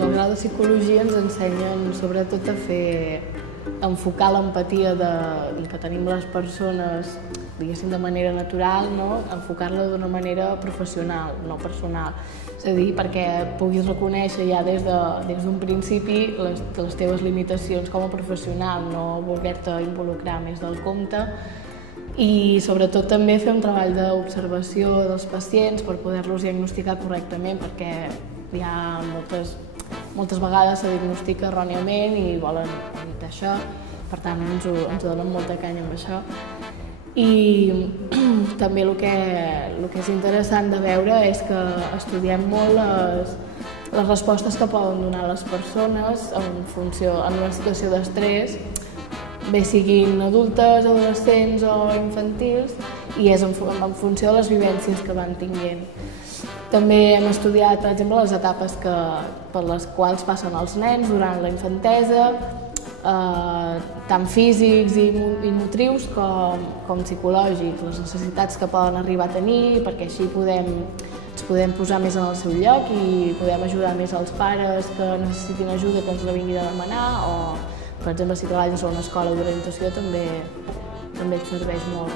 Doncs el grau de psicologia ens ensenyen sobretot a enfocar l'empatia que tenim les persones, diguéssim, de manera natural, no? Enfocar-la d'una manera professional, no personal. És a dir, perquè puguis reconèixer ja des d'un principi les teves limitacions com a professional, no voler-te involucrar més del compte, i sobretot també fer un treball d'observació dels pacients per poder-los diagnosticar correctament, perquè hi ha moltes vegades se diagnostica erròniament i volen evitar això, per tant ens donen molta canya amb això. I també el que és interessant de veure és que estudiem molt les respostes que poden donar les persones en una situació d'estrès, bé siguin adultes, adolescents o infantils, i és en funció de les vivències que van tinguent. També hem estudiat, per exemple, les etapes per les quals passen els nens durant la infantesa, tant físics i motrius com psicològics, les necessitats que poden arribar a tenir, perquè així ens podem posar més en el seu lloc i podem ajudar més als pares que necessitin ajuda que ens la vinguin a demanar, o, per exemple, si treballes a una escola d'orientació també et serveix molt.